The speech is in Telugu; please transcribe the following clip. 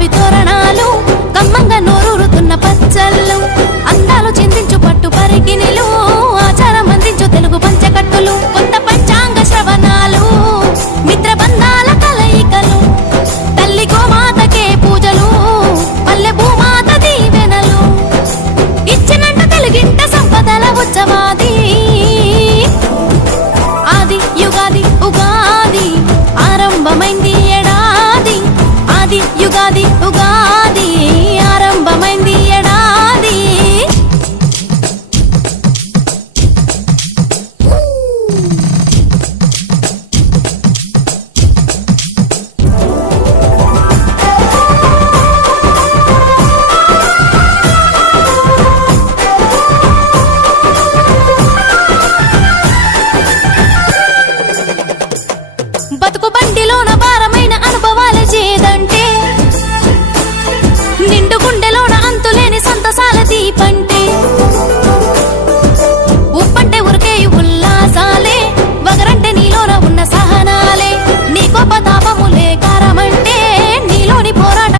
మావి తోరణాలు కమ్మంగా నోరూరుతున్న పచ్చళ్ళు అందాలు చిందించు పట్టు పరికినిలు ఆచారం అందించు తెలుగు పంచకట్టులు కొత్త పంచాంగ శ్రవణాలు మిత్ర బంధాల కలయికలు తల్లి గోమాతకే పూజలు పల్లె భూమాత దీవెనలు ఇచ్చినంట తెలుగింట సంపదల ఉత్సవాది ఆది యుగాది ఉగాది ఆరంభమైంది ఏడాది ఆది యుగాది ఉగాది